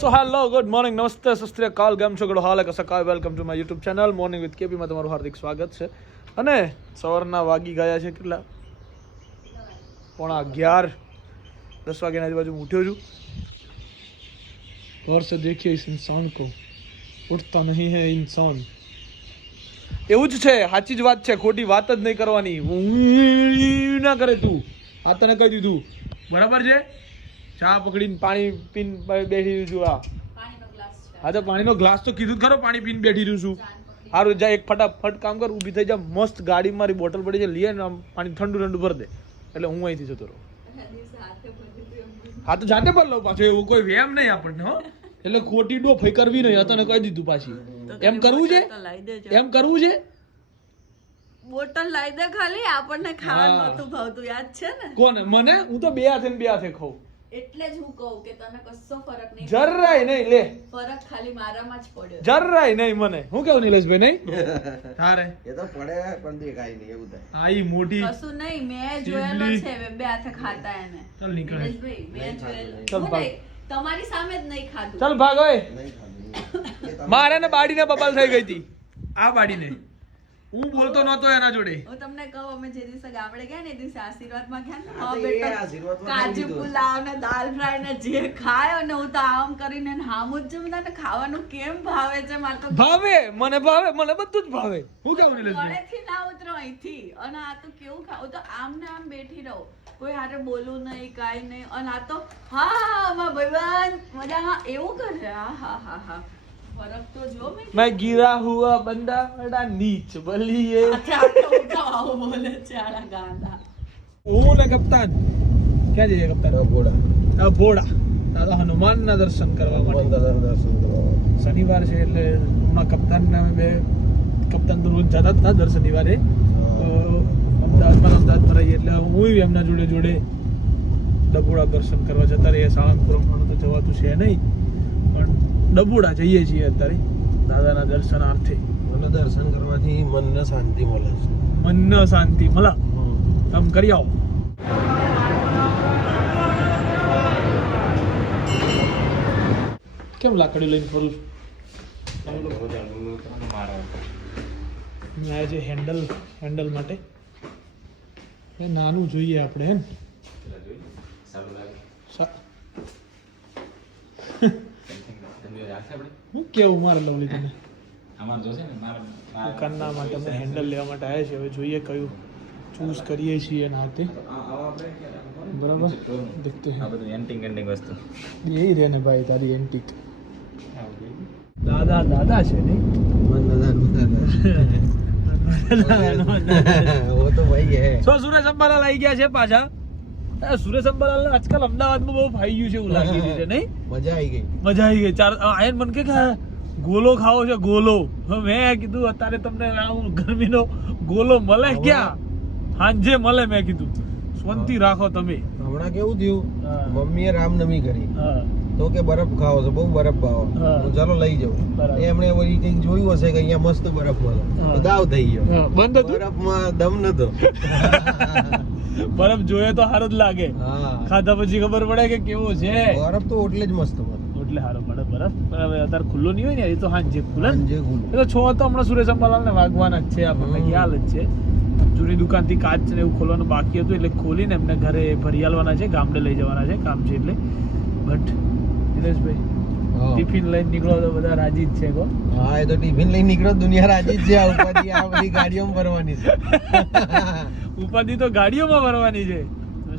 સો hello good morning નમસ્તે સસ્ત્રીય કાલ ગામ છો ગડો હાલ સકાળ welcome to my YouTube channel morning with કેપીમાં તમારું હાર્દિક સ્વાગત છે અને સવારના વાગી ગયા છે કેટલા પોણા અગિયાર દસ વાગ્યાની આજુબાજુ હું ઉઠ્યો છું ગૌર સે દેખીએ ઇસ ઇન્સાન કો ઉઠતા નહીં હે ઇન્સાન એવું જ છે સાચી જ વાત છે ખોટી વાત જ નહીં કરવાની ના કરે તું આ તને કહી દીધું બરાબર છે ચા પકડીને પાણી પીને બેઠી રહ્યું છું આ હા તો પાણીનો ગ્લાસ તો કીધું ખરો પાણી પીને બેઠી રહ્યું છું. સારું જા એક ફટાફટ કામ કર ઊભી થઈ જા મસ્ત ગાડી મારી બોટલ પડી છે લઈએ ને આમ પાણી ઠંડુ ઠંડુ ભર દે. એટલે હું અહીંથી જતો રહું. હા તો જાતે ભર લઉં પાછો એવું કોઈ વેમ નહીં આપણને હો. એટલે ખોટી ડોફાઈ કરવી નહીં તને કહી દીધું પાછી. એમ કરવું છે? એમ કરવું છે? બોટલ લાવી દે ખાલી આપણને ખાવાનું નતું ભાવતું યાદ છે ને? કોને? મને? હું તો બે હાથે ને બે હાથે ખાઉં. એટલે જ હું કહું કે તને કશો ફરક નહીં જરાય નહીં લે. ફરક ખાલી મારામાં જ પડ્યો. જરાય નહીં મને. હું કેવું નીલેશભાઈ નહીં? તારે એ તો પડે પણ દેખાય નહીં એવું થાય. આઈ મોટી કશું નહીં મેં જોયેલો છે બે બે હાથે ખાતા એને. ચલ નીકળ. નીલેશભાઈ મેં જોયેલો. ભાગ. તમારી સામે જ નહીં ખાધું. ચલ ભાગ ઓય. મારે ને બાડીને બબલ થઈ ગઈ હતી. આ બાડીને. હું બોલતો નહોતો એના જોડે. હું તમને કહું અમે જે દિવસે ગામડે ગયા ને એ દિવસે આશીર્વાદમાં ગયા ને હા, હા બેટા કાજુ પુલાવ ને દાલ ફ્રાય ને જે ખાયો ને હું તો આમ કરીને હામું જ જમતા ને ખાવાનું કેમ ભાવે છે મારે તો ભાવે મને ભાવે મને બધું જ ભાવે. હું કેવું ને લઈ થી ના ઉતરો અહીંથી. અને આ તો કેવું ખાવ તો આમ ને આમ બેઠી રહો. કોઈ હારે બોલવું નહીં કાઈ નહીં. અને આ તો હા હા મારા મજા મજામાં એવું કરે. હા હા હા હા. ફરક તો જો મેં मैं गिरा हुआ बंदा बड़ा नीच बलिए આટલા આટલા ઉઠાવ આવું બોલે છે આલા ગાંડા હું ને કપ્તાન ક્યાં જઈએ કપ્તાન ઘોડા. આ ભોળા દાદા હનુમાનના દર્શન કરવા માટે દાદાનું દર્શન કરવા. શનિવાર છે એટલે હમણાં કપ્તાનને અમે બે કપ્તાન તો રોજ જતા જ હતા દર શનિવારે તો અમદાવાદમાં અમદાવાદમાં રહીએ એટલે હું એમના જોડે જોડે ડબોડા દર્શન કરવા જતા રહીએ સાળંગપુર હમણાં તો જવાતું છે નહીં પણ ડબોડા જઈએ છીએ અત્યારે દાદાના દર્શનાર્થે. મને દર્શન કરવાથી મનને શાંતિ મળે છે. મનને શાંતિ મળે. તમે કરી આવો. કેમ લાકડી લઈને ફરું છું? આ જે હેન્ડલ હેન્ડલ માટે. એ નાનું જોઈએ આપણે હે ને? હું કેવું મારે લવલી તને? અમારે જોશે ને મારા દુકાનના માટે અમે હેન્ડલ લેવા માટે આવ્યા છીએ હવે જોઈએ કયું ચૂઝ કરીએ છીએ એના હાથે. બરાબર? દેખતે આ બધું એન્ટિંગ એન્ટિંગ વસ્તુ. એ રે ને ભાઈ તારી એન્ટિક દાદા દાદા છે ને. દાદા ઓ તો ભાઈ હે. સો સુરેશ અમારા લઈ ગયા છે પાછા? સુરેશ અંબાલાલ આજકાલ અમદાવાદમાં બહુ ફાઈ ગયું છે એવું લાગી રહ્યું છે નહીં? મજા આવી ગઈ. મજા આવી ગઈ. ચાર આયન મન કે ગોલો ખાવો છે ગોલો. મેં કીધું અત્યારે તમને આવું ગરમીનો ગોલો મળે ક્યાં? સાંજે મળે મેં કીધું. શાંતિ રાખો તમે. હમણાં કેવું થયું? મમ્મીએ રામનવમી કરી. તો કે બરફ ખાવો છે બહુ બરફ ભાવો હું. ચાલો લઈ જાઉં. એમણે વળી કંઈક જોયું હશે કે અહીંયા મસ્ત બરફ મળે. દાવ થઈ ગયો. બંધ બરફમાં દમ નતો. બરફ જોઈએ તો સારું જ લાગે. ખાધા પછી ખબર પડે કે કેવું છે. બરફ તો એટલે જ મસ્ત એટલે સારો પડે બરફ. હવે અત્યારે ખુલ્લો નહીં હોય ને એ તો ખુલે ને. જે ગુલ એ તો છો તો હમણાં સુરેશ અંબાલાલ ને વાગવાના જ છે આપણને ખ્યાલ જ છે. જૂની દુકાનથી કાચ ને એવું ખોલવાનું બાકી હતું એટલે ખોલીને એમને ઘરે ભરી આલવાના છે ગામડે લઈ જવાના છે કામ છે એટલે. બટ દિનેશભાઈ ટિફિન લઈને નીકળો તો બધા રાજી જ છે કો હા એ તો ટિફિન લઈને નીકળો દુનિયા રાજી જ છે આ ઉપરથી આ બધી ગાડીઓમાં ભરવાની છે. ઉપાધિ તો ગાડીઓમાં ભરવાની છે.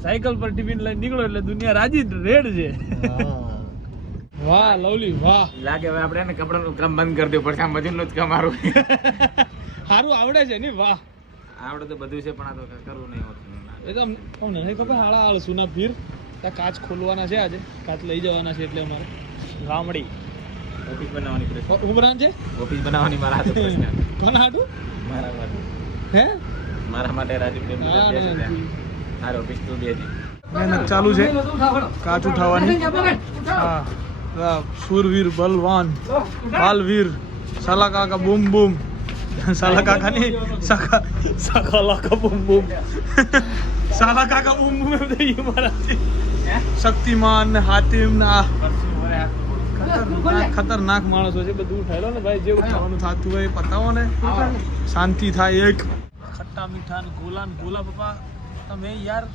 સાયકલ પર ટિફિન લઈને નીકળો એટલે દુનિયા રાજી રેડ છે. વાહ લવલી વાહ. લાગે હવે આપણે ને કપડાનું કામ બંધ કરી દેવું પડશે આ મજૂરનું જ કામ સારું સારું આવડે છે ને વાહ. આવડે તો બધું છે પણ આ તો કરવું નહીં હોતું. એ તો આમ આમ ખબર હાળા હાળ સુના ભીર કાચ ખોલવાના છે આજે કાચ લઈ જવાના છે એટલે અમારે. ગામડી ઓફિસ બનાવવાની પ્રશ્ન હું બનાવ છે? ઓફિસ બનાવવાની મારા હાથે પ્રશ્ન. કોણ હાટું મારા માટે. હે? મારા માટે રાજુ પ્રેમ હા, છે ને. ઓફિસ તો બે મહેનત ચાલુ છે. કાચ ઉઠાવવાની. હા સુરવીર બલવાન બાલવીર સાલા કાકા બૂમ બૂમ. સાલા કાકા ની સાકા સાકા લાકા બૂમ બૂમ. સાલા કાકા બૂમ બૂમ એમ થઈ ગયું મારાથી. શક્તિમાન ને હાતિમ ના ખતરનાક ખતરનાક માણસો છે, બધું ઉઠાયેલો ને ભાઈ, જેવું ખાવાનું થતું હોય પતાવો ને શાંતિ થાય એક. ખટ્ટા મીઠા ને ગોલા ને ગોલા, પપ્પા, તમે યાર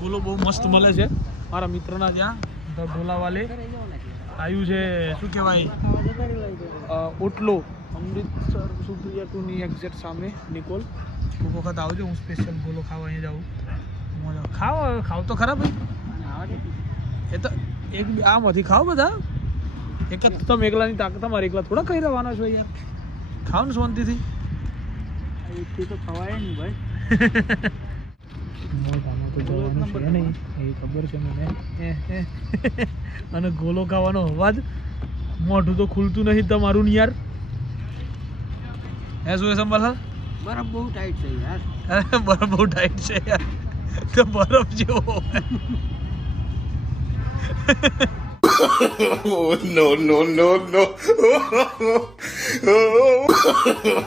ગોલો બહુ મસ્ત મળે છે. મારા મિત્રના ત્યાં ગોલાવાલે આવ્યું છે. શું કહેવાય? ઓટલો. અમૃતસર સુપ્રિયા ટુની એક્ઝેક્ટ સામે, નિકોલ. કોઈક વખત આવજો, હું સ્પેશિયલ ગોલો ખાવા અહીંયા જાઉં. મજા. ખાવ ખાવ તો ખરા ભાઈ. એ તો એક આમાંથી ખાઓ બધા? એક જ તમે એકલાની તાકાત તમારે એકલા થોડા ખાઈ રહેવાના છો યાર ખાવ ને શાંતિથી તો ખવાય નહીં ભાઈ. એ ખબર છે મને. અને ગોલો ખાવાનો અવાજ મોઢું તો ખુલતું નહીં તમારું ને યાર. હે શું સંભાળ હા? બરફ બહુ ટાઈટ છે યાર. બરફ બહુ ટાઈટ છે યાર. તો બરફ જેવો. Oh no no no no!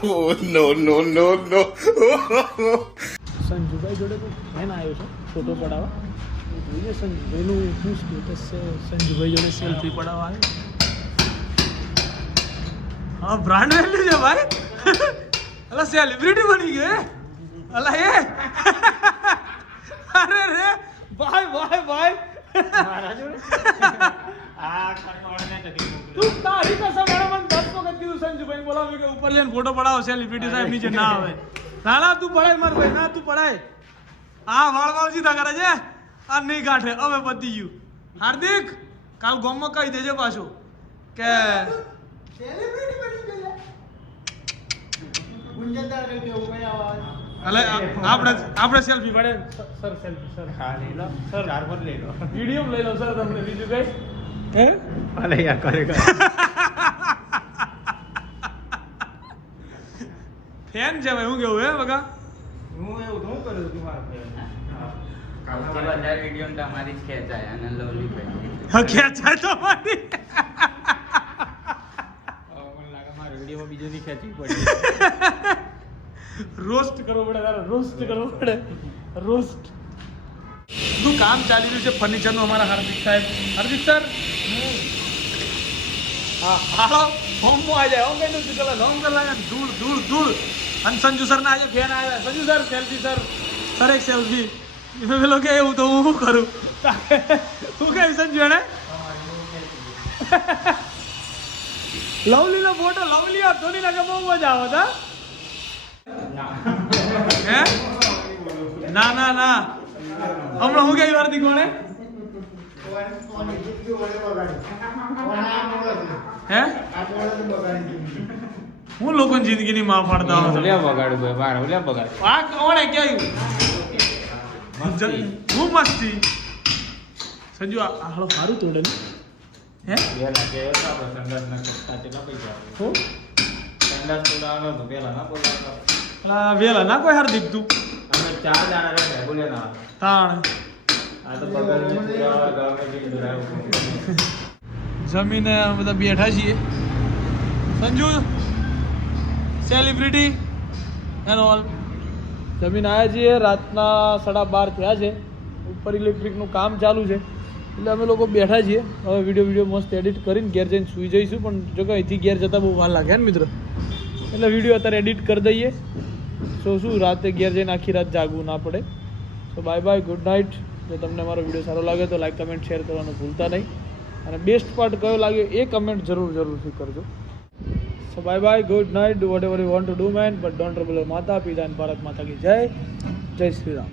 Oh no no no no! Sanjubhai જોડે તો ફેન આવ્યો છે? ફોટો પડાવવા? જોઈએ સંજુભાઈનું શું સ્ટેટસ છે? સંજુભાઈ જોડે સેલ્ફી પડાવવા આવે? હા બ્રાન્ડ વેલ્યુ છે ભાઈ. અલા સેલિબ્રિટી બની ગયો અલા, એ બોલાવ્યું લઈને ફોટો પડાવો સેલિબ્રિટી સાહેબ નીચે ના આવે. ના ના તું પડાય મારું ભાઈ ના તું પડાય. આ વાળ વાળ સીધા કરે છે? આ નહીં કાઢે હવે પતી ગયું. હાર્દિક કાલ ગોમમાં કહી દેજે પાછું? કે આપણે આપણે સેલ્ફી પડે. સર સેલ્ફી સર હા લઈ લો. સર. ચાર પર લઈ લો. વીડિયો લઈ લો સર તમને બીજું કઈ? હે? અલે યાર ખરેખર. ફેન છે ભાઈ હું કેવું હે બગા હું એવું તો હું કરું છું મારા બધા વીડિયો તમારી જ ખેંચાય અને લવલી ભાઈ. હા ખેંચાય તો મારી વિડીયોમાં બીજો ની ખેંચવી પડી. રોસ્ટ કરવો પડે તારે રોસ્ટ કરવો પડે. રોસ્ટ. શું કામ ચાલી રહ્યું છે ફર્નિચરનું અમારા હાર્દિક સાહેબ? હાર્દિક સર? હા હાલો. હોમમાં આવી જાય. હોમ કઈ દઉં છું કલા હોમ કલા ધૂળ ધૂળ ધૂળ. અને સંજુ સર ના આજે ફેન આવ્યા. Sanju sir, selfie sir. Sir, એક સેલ્ફી. પેલો કે એવું તો હું કરું? હું કઈ સંજુ એને? લવલી નો ફોટો લવલી હતો ધોની લાગે બહુ મજા આવે હતા હે? ના ના ના. હમણાં હું કઈ વાર કોણે? હે? હું લોકોની જિંદગીની માં પાડતા હોઉં છું. બગાડ ભાઈ બાર ઓલ્યા બગાડ આ કોણે ક્યાં મસ્તી. હું મસ્તી. સંજુ આ હાલો સારું તોડે ને. હે? વેલા ના કોઈ હાર દીધું? તાણ. જમીને બધા બેઠા છીએ. સંજુ સેલિબ્રિટી એન્ડ ઓલ જમીન આવ્યા છીએ, રાતના સાડા બાર થયા છે. ઉપર ઇલેક્ટ્રિકનું કામ ચાલુ છે. એટલે અમે લોકો બેઠા છીએ. હવે વીડિયો વીડિયો મસ્ત એડિટ કરીને ઘેર જઈને સૂઈ જઈશું, પણ જો કે અહીંથી ઘેર જતાં બહુ વાર લાગે ને મિત્રો. એટલે વીડિયો અત્યારે એડિટ કરી દઈએ. સો શું, રાતે ઘેર જઈને આખી રાત જાગવું ના પડે. So bye bye good night જો તમને મારો વીડિયો સારો લાગે તો લાઈક કમેન્ટ શેર કરવાનું ભૂલતા નહીં. અને બેસ્ટ પાર્ટ કયો લાગ્યો એ કમેન્ટ જરૂર, જરૂરથી કરજો. So bye bye good night whatever you want to do man but don't trouble માતા પિતા અને ભારત માતા કી જય જય શ્રી રામ